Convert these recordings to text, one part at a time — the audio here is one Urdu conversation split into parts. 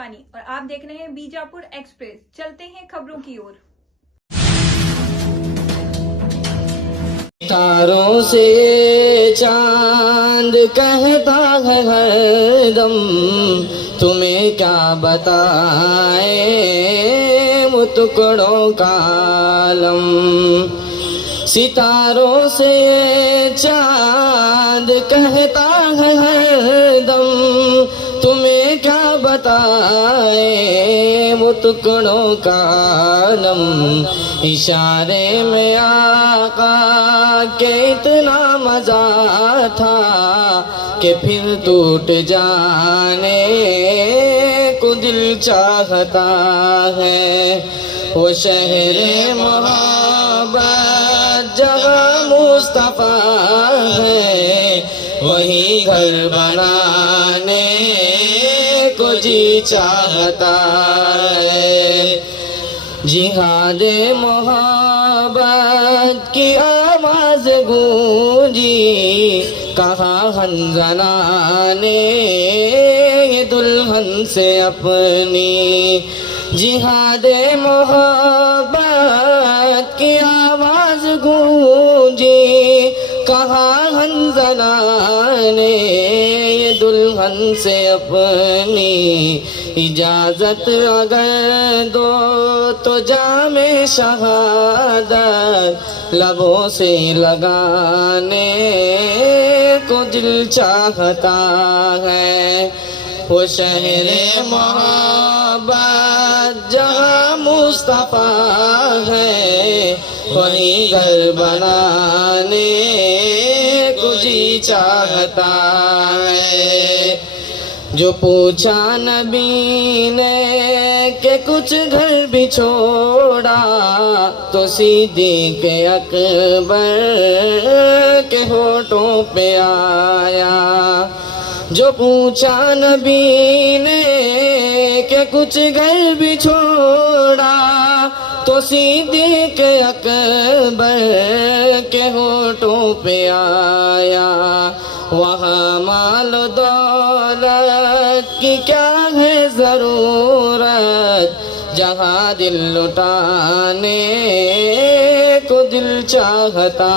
دیوانی اور آپ دیکھ رہے ہیں بیجاپور ایکسپریس. چلتے ہیں خبروں کی اور. تاروں سے چاند کہتا ہے ہر دم تمہیں کیا بتائیں وہ ٹکڑوں کا عالم. ستاروں سے چاند کہتا ہے ہر دم تمہیں کیا بتائیں وہ ٹکڑوں کا عالم. اشارے میں آقا کے اتنا مزہ تھا کہ پھر ٹوٹ جانے کو دل چاہتا ہے. وہ شہر محبت جہاں مصطفیٰ ہے وہی گھر بنانے کو جی چاہتا ہے. جہاد محبت کی آواز گونجی کہاں ہنزنا نے دلہن سے اپنی. جہاد محبت کی آواز گونجی کہاں ہنزنا نے دلہن سے اپنی. اجازت اگر دو تو جام شہادت لبوں سے لگانے کو دل چاہتا ہے. وہ شہر محبت جہاں مصطفیٰ ہے وہی گھر بنانے کو جی چاہتا ہے. جو پوچھا نبی نے کہ کچھ گھر بھی چھوڑا تو صدیق اکبر کے ہونٹوں پہ آیا. جو پوچھا نبی نے کہ کچھ گھر بھی چھوڑا تو صدیق اکبر کے ہونٹوں پہ آیا. وہاں مال دولت کی کیا ہے ضرورت جہاں دل لٹانے کو دل چاہتا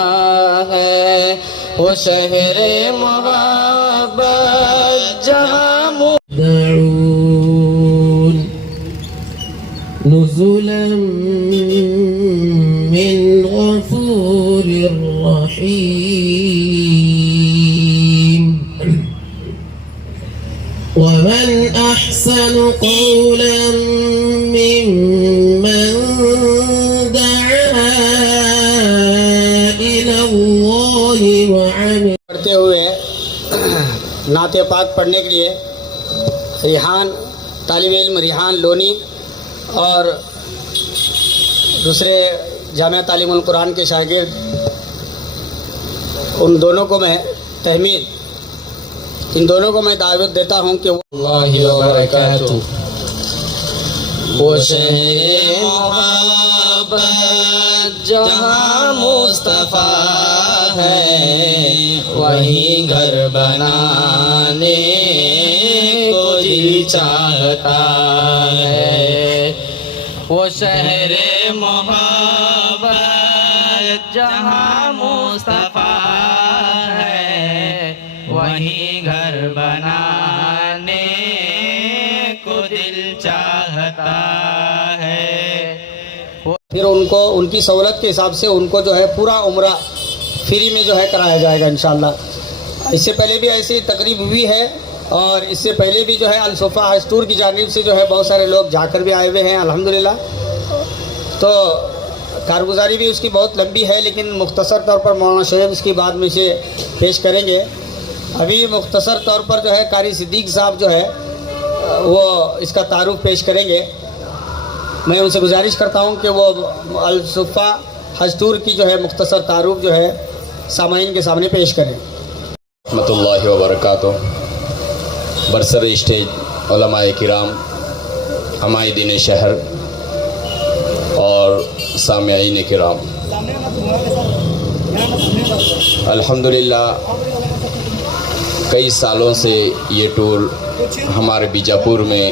ہے. وہ شہر محبت جہاں دعون نزلا من غفور رحیم. ومن احسن قولا ممن دعا الى اللہ وعمل. پڑھتے ہوئے نعت پاک پڑھنے کے لیے ریحان طالب علم ریحان لونی اور دوسرے جامعہ تعلیم القرآن کے شاگرد ان دونوں کو میں تحمید ان دونوں کو میں دعوت دیتا ہوں کہ اللہ وبرکاتہ. وہ شہر محبت جہاں مصطفیٰ ہے وہی گھر بنانے کو دل چاہتا ہے. وہ شہر محبت جہاں مصطفیٰ ہے وہی گھر بنانے کو دل چاہتا ہے. پھر ان کو ان کی سہولت کے حساب سے ان کو جو ہے پورا عمرہ فری میں جو ہے کرایا جائے گا انشاءاللہ. اس سے پہلے بھی ایسی تقریب ہوئی ہے اور اس سے پہلے بھی جو ہے الصفا حج ٹور کی جانب سے جو ہے بہت سارے لوگ جا کر بھی آئے ہوئے ہیں الحمدللہ. تو کارگزاری بھی اس کی بہت لمبی ہے لیکن مختصر طور پر مولانا شعیب اس کی بعد میں سے پیش کریں گے. ابھی مختصر طور پر جو ہے قاری صدیق صاحب جو ہے وہ اس کا تعارف پیش کریں گے. میں ان سے گزارش کرتا ہوں کہ وہ الصفا حج ٹور کی جو ہے مختصر تعارف جو ہے سامعین کے سامنے پیش کریں. رحمۃ اللہ وبرکاتہ. برسر اسٹیج علماء کرام، حمائدین شہر اور سامعین کرام، الحمدللہ کئی سالوں سے یہ ٹور ہمارے بیجاپور میں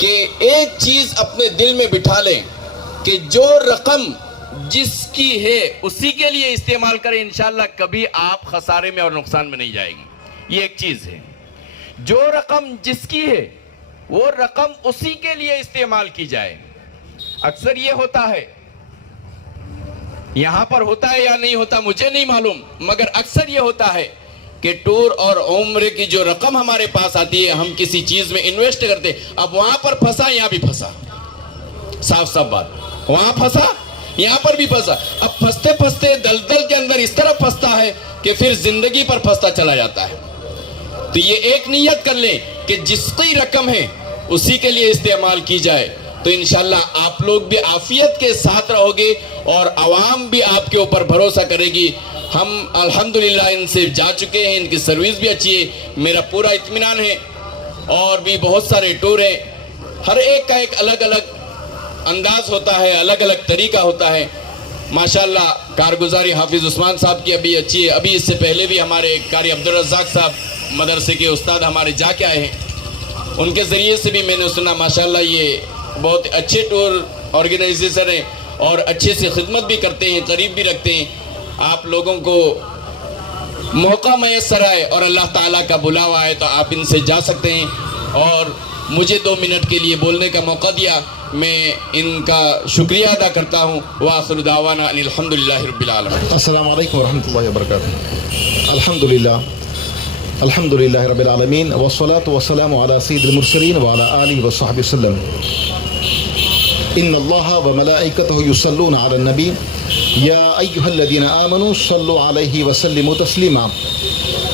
کہ ایک چیز اپنے دل میں بٹھا لیں کہ جو رقم جس کی ہے اسی کے لیے استعمال کریں، انشاءاللہ کبھی آپ خسارے میں اور نقصان میں نہیں جائیں گے۔ یہ ایک چیز ہے، جو رقم جس کی ہے وہ رقم اسی کے لیے استعمال کی جائے۔ اکثر یہ ہوتا ہے، یہاں پر ہوتا ہے یا نہیں ہوتا مجھے نہیں معلوم، مگر اکثر یہ ہوتا ہے کہ ٹور اور عمرے کی جو رقم ہمارے پاس آتی ہے ہم کسی چیز میں انویسٹ کرتے، اب وہاں پر پھنسا یہاں بھی پھنسا، صاف صاف بات، وہاں پھنسا یہاں پر بھی پھنسا، اب پھنستے پھنستے دلدل کے اندر اس طرح پھنستا ہے کہ پھر زندگی پر پھنستا چلا جاتا ہے۔ تو یہ ایک نیت کر لیں کہ جس کی رقم ہے اسی کے لیے استعمال کی جائے، تو انشاءاللہ آپ لوگ بھی عافیت کے ساتھ رہو گے اور عوام بھی آپ کے اوپر بھروسہ کرے گی۔ ہم الحمدللہ ان سے جا چکے ہیں، ان کی سروس بھی اچھی ہے، میرا پورا اطمینان ہے، اور بھی بہت سارے ٹور ہیں، ہر ایک کا ایک الگ الگ انداز ہوتا ہے، الگ الگ طریقہ ہوتا ہے۔ ماشاءاللہ کارگزاری حافظ عثمان صاحب کی ابھی اچھی ہے، ابھی اس سے پہلے بھی ہمارے قاری عبدالرزاق صاحب مدرسے کے استاد ہمارے جا کے آئے ہیں، ان کے ذریعے سے بھی میں نے سنا ماشاءاللہ یہ بہت اچھے ٹور آرگنائزیشن ہیں اور اچھے سے خدمت بھی کرتے ہیں، قریب بھی رکھتے ہیں۔ آپ لوگوں کو موقع میسر آئے اور اللہ تعالیٰ کا بلاوا آئے تو آپ ان سے جا سکتے ہیں، اور مجھے 2 منٹ کے لیے بولنے کا موقع دیا، میں ان کا شکریہ ادا کرتا ہوں۔ وآخر دعوانا ان الحمدللہ رب العالمین۔ السلام علیکم ورحمۃ اللہ وبرکاتہ۔ الحمدللہ رب العالمین، والصلاة والسلام علی سید المرسلین وعلی آلہ وصحبہ وسلم۔ ان اللہ وملائکتہ یصلون علی النبی یا ایہا الذین آمنوا صلوا علیہ وسلموا تسلیما۔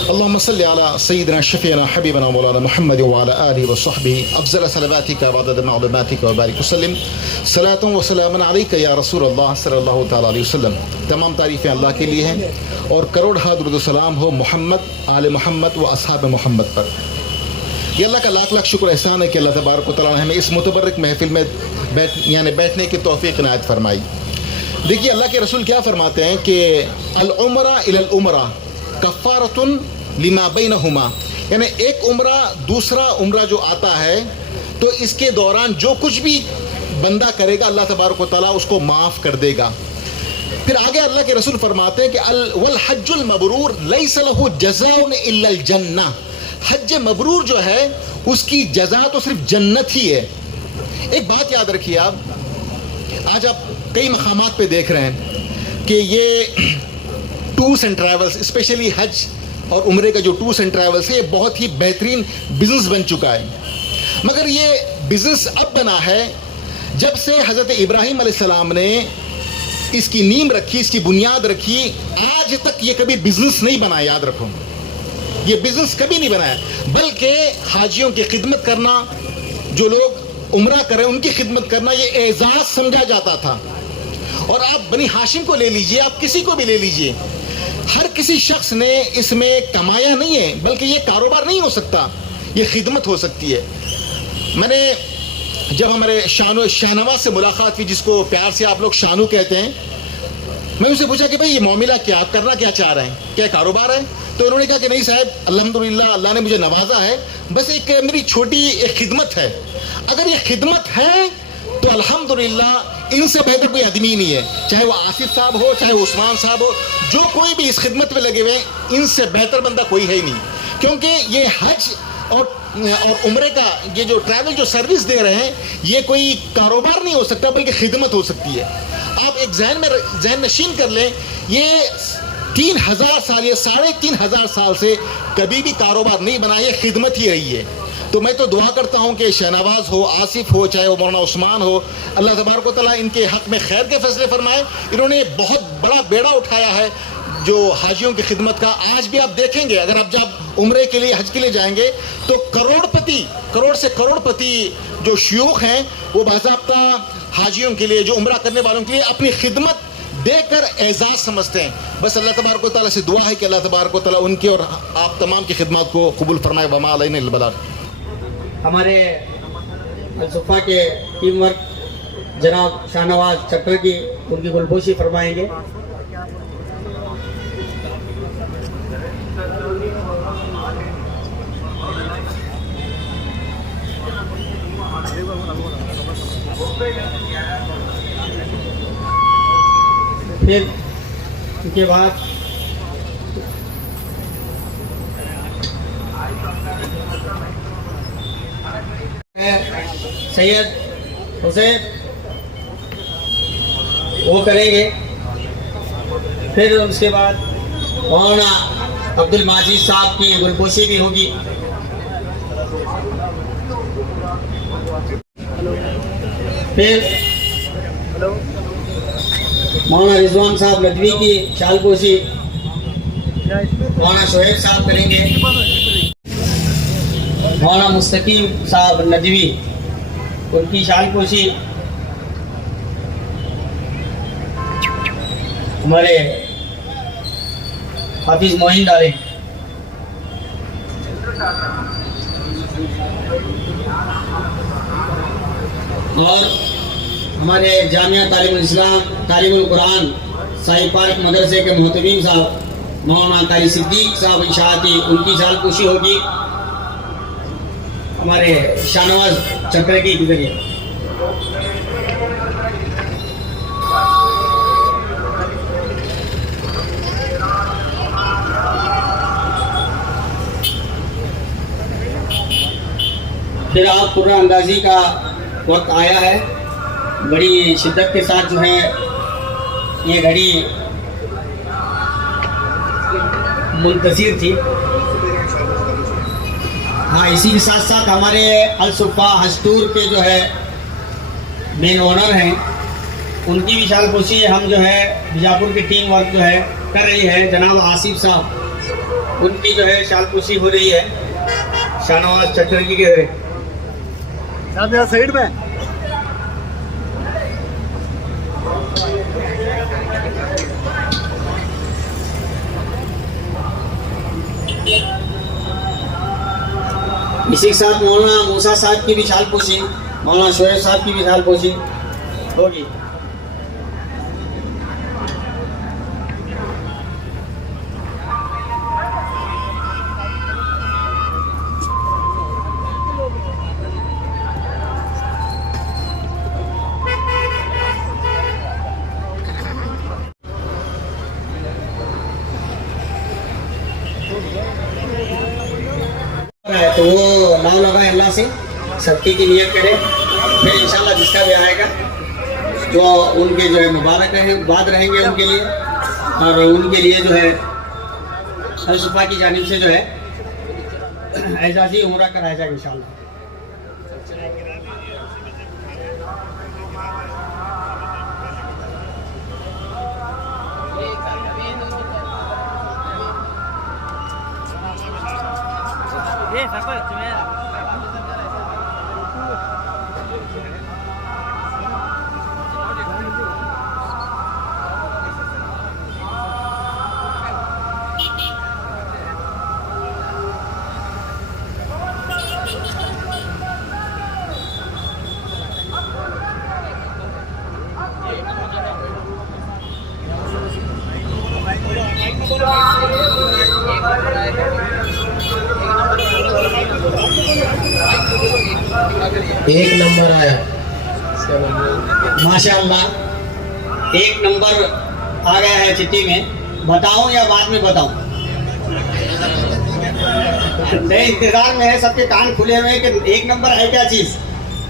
اللهم صل على سيدنا شفيعنا حبيبنا مولانا محمد وعلى آله وصحبه أفضل صلواتك وعدد معلوماتك وبارك وسلم صلاة وسلام عليك یا رسول اللہ صلی اللہ تعالیٰ علیہ وسلم۔ تمام تعریفیں اللہ کے لیے ہیں اور کروڑ درود و سلام ہو محمد، آل محمد و اصحاب محمد پر۔ یہ اللہ کا لاکھ لاکھ شکر احسان ہے کہ اللہ تبارک و تعالیٰ نے ہمیں اس متبرک محفل میں بیٹھنے کی توفیق عنایت فرمائی۔ دیکھیے اللہ کے رسول کیا فرماتے ہیں کہ العمرہ الی العمرہ کفارۃ لما بینہما، یعنی ایک عمرہ دوسرا عمرہ جو آتا ہے تو اس کے دوران جو کچھ بھی بندہ کرے گا اللہ تبارک و تعالیٰ اس کو معاف کر دے گا۔ پھر آگے اللہ کے رسول فرماتے ہیں کہ والحج المبرور لیس لہ جزاء الا الجنہ، حج مبرور جو ہے اس کی جزا تو صرف جنت ہی ہے۔ ایک بات یاد رکھیے، آج آپ کئی مقامات پہ دیکھ رہے ہیں کہ یہ ٹورس اینڈ ٹریولز، اسپیشلی حج اور عمرے کا جو ٹورس اینڈ ٹریولز ہے، یہ بہت ہی بہترین بزنس بن چکا ہے، مگر یہ بزنس اب بنا ہے جب سے حضرت ابراہیم علیہ السلام نے اس کی نیم رکھی، اس کی بنیاد رکھی، آج تک یہ کبھی بزنس نہیں بنا، یاد رکھو یہ بزنس کبھی نہیں بنا ہے، بلکہ حاجیوں کی خدمت کرنا، جو لوگ عمرہ کریں ان کی خدمت کرنا یہ اعزاز سمجھا جاتا تھا۔ اور آپ بنی ہاشم کو لے لیجئے، آپ کسی کو بھی لے لیجئے، ہر کسی شخص نے اس میں کمایا نہیں ہے، بلکہ یہ کاروبار نہیں ہو سکتا، یہ خدمت ہو سکتی ہے۔ میں نے جب ہمارے شاہنواز سے ملاقات ہوئی، جس کو پیار سے آپ لوگ شانو کہتے ہیں، میں ان سے پوچھا کہ بھئی یہ معاملہ کیا، آپ کرنا کیا چاہ رہے ہیں، کیا کاروبار ہے؟ تو انہوں نے کہا کہ نہیں صاحب، الحمدللہ اللہ نے مجھے نوازا ہے، بس ایک میری چھوٹی ایک خدمت ہے۔ اگر یہ خدمت ہے تو الحمدللہ ان سے بہتر کوئی آدمی نہیں ہے، چاہے وہ آصف صاحب ہو، چاہے وہ عثمان صاحب ہو، جو کوئی بھی اس خدمت میں لگے ہوئے ہیں، ان سے بہتر بندہ کوئی ہے ہی نہیں، کیونکہ یہ حج اور عمرے کا یہ جو ٹریول جو سروس دے رہے ہیں، یہ کوئی کاروبار نہیں ہو سکتا بلکہ خدمت ہو سکتی ہے۔ آپ ایک ذہن نشین کر لیں، یہ 3000 سال یا 3500 سال سے کبھی بھی کاروبار نہیں بنا، یہ خدمت ہی رہی ہے۔ تو میں تو دعا کرتا ہوں کہ شہنواز ہو، آصف ہو، چاہے وہ مولانا عثمان ہو، اللہ تبارک و تعالیٰ ان کے حق میں خیر کے فیصلے فرمائے۔ انہوں نے بہت بڑا بیڑا اٹھایا ہے جو حاجیوں کی خدمت کا۔ آج بھی آپ دیکھیں گے، اگر آپ جب عمرے کے لیے حج کے لیے جائیں گے تو کروڑ سے کروڑ پتی جو شیوخ ہیں وہ باضابطہ حاجیوں کے لیے، جو عمرہ کرنے والوں کے لیے اپنی خدمت دے کر اعزاز سمجھتے ہیں۔ بس اللہ تبارک و تعالیٰ سے دعا ہے کہ اللہ تبارک و تعالیٰ ان کی اور آپ تمام کی خدمات کو قبول فرمائے۔ وما علینا الا البلاغ۔ ہمارے الصفا کے ٹیم ورک جناب شاہنواز چکر کی ان کی گلپوشی فرمائیں گے۔ پھر اس کے بعد سید حسین وہ کریں گے. پھر اس کے بعد مولانا عبد الماجد صاحب کی گلپوشی بھی ہوگی. پھر مولانا رضوان صاحب ندوی کی شال پوشی مولانا شعیب صاحب کریں گے. مولانا مستقیم صاحب ندوی ان کی شال پوشی ہمارے حافظ معین ڈالیں. اور ہمارے جامعہ تعلیم الاسلام تعلیم القرآن سائی پارک مدرسے کے محتمین صاحب مولانا قاری صدیق صاحب اشاعتی ان کی شال پوشی ہوگی ہمارے شاہنواز چکرکی کے ذریعے. پھر آپ قرآن اندازی کا وقت آیا ہے. بڑی شدت کے ساتھ جو ہے یہ گھڑی منتظر تھی. ہاں اسی کے ساتھ ساتھ ہمارے الصفا ہسٹور کے جو ہے مین اونر ہیں ان کی بھی شال پوشی ہم جو ہے بیجاپور کی ٹیم ورک جو ہے کر رہی ہے. جناب آصف صاحب ان کی جو ہے شال پوشی ہو رہی ہے شاہنواز چکرکی کے سائڈ میں. اسی کے ساتھ مولانا موسیٰ صاحب کی بھی شال پوشی مولانا شعیب صاحب کی بھی شال پوشی ہوگی. تو وہ نام لگائے اللہ سے سختی کی نیت کرے. پھر انشاءاللہ جس کا بھی آئے گا جو ان کے جو ہے مبارک بات رہیں گے ان کے لیے اور ان کے لیے جو ہے الصفا کی جانب سے جو ہے اعزازی عمرہ کرایا جائے انشاءاللہ. ایک نمبر آیا ماشاءاللہ. ایک نمبر آ گیا ہے چٹھی میں. بتاؤں یا بعد میں بتاؤں؟ نئے انتظار میں ہے, سب کے کان کھلے ہوئے ہیں کہ ایک نمبر ہے کیا چیز.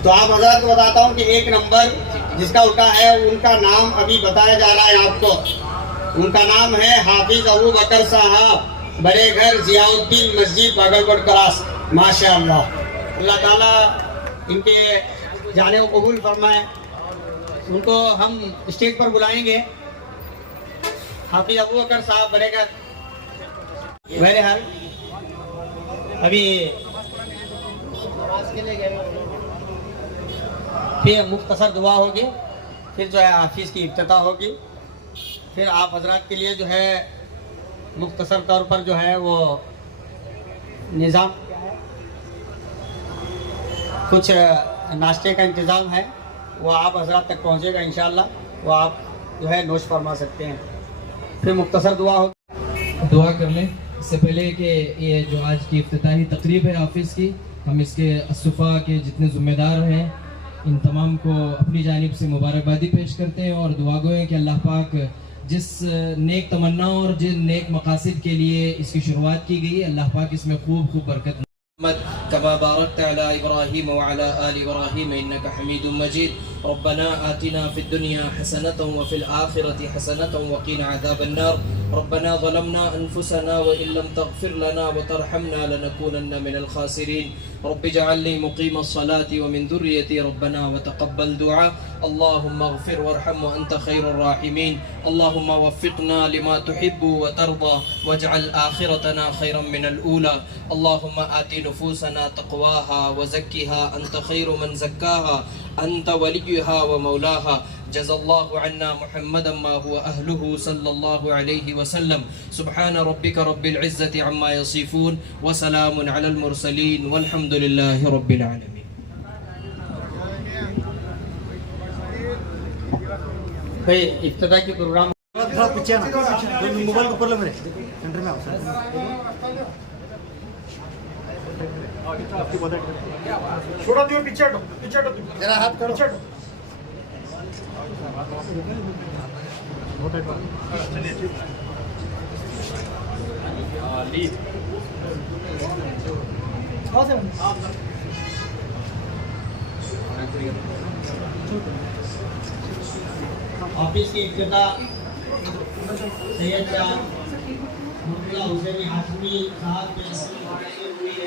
تو آپ حضرات کو بتاتا ہوں کہ ایک نمبر جس کا اٹھا ہے ان کا نام ابھی بتایا جا رہا ہے آپ کو. ان کا نام ہے حافظ ابو بکر صاحب, بڑے گھر ضیاء الدین مسجد باگلکوٹ کراس. ماشاءاللہ اللہ تعالیٰ ان کے جانے کو قبول فرمائے. ان کو ہم اسٹیج پر بلائیں گے. حافظ ابو بکر صاحب بڑے گھر. بہرحال ابھی پھر مختصر دعا ہوگی, پھر جو ہے حافظ کی افتتاح ہوگی. پھر آپ حضرات کے لیے جو ہے مختصر طور پر جو ہے وہ نظام کچھ ناشتے کا انتظام ہے, وہ آپ حضرات تک پہنچے گا انشاءاللہ. وہ آپ جو ہے نوش فرما سکتے ہیں. پھر مختصر دعا ہوگی. دعا کر لیں اس سے پہلے کہ یہ جو آج کی افتتاحی تقریب ہے حافظ کی, ہم اس کے الصفا کے جتنے ذمہ دار ہیں ان تمام کو اپنی جانب سے مبارکبادی پیش کرتے ہیں اور دعا گو ہیں کہ اللہ پاک جس نیک تمنا اور جن نیک مقاصد کے لیے اس کی شروعات کی گئی، اللہ پاک اس میں خوب خوب برکت كما باركت على إبراهيم وعلى آل إبراهيم إنك حميد مجيد. ربنا آتنا في الدنيا حسنة وفي الآخرة حسنة وقنا عذاب النار. ربنا ظلمنا أنفسنا وإن لم تغفر لنا وترحمنا لنكونن من الخاسرين. رب اجعلني مقيم الصلاة ومن ذريتي ربنا وتقبل دعاء. اللهم اغفر وارحم وأنت خير الراحمين. اللهم وفقنا لما تحب وترضى واجعل آخرتنا خيرا من الأولى. اللهم آت نفوسنا تقواها وزكها أنت خير من زكاها أنت وليها ومولاها. جزا الله عنا محمدا ما هو أهله صلى الله عليه وسلم. سبحان ربك رب العزة عما يصفون وسلام على المرسلين والحمد لله رب العالمين. افتتاح کے پروگرام موبائل اوپر لگ رہے سینٹر میں چھوڑا دیو پیچھے ہٹو پیچھے ہٹو میرا ہاتھ کرو پیچھے ہٹو آفس کی افتتاح سید شاہ مرتضی حسینی ہاشمی صاحب کے ہوئی ہے.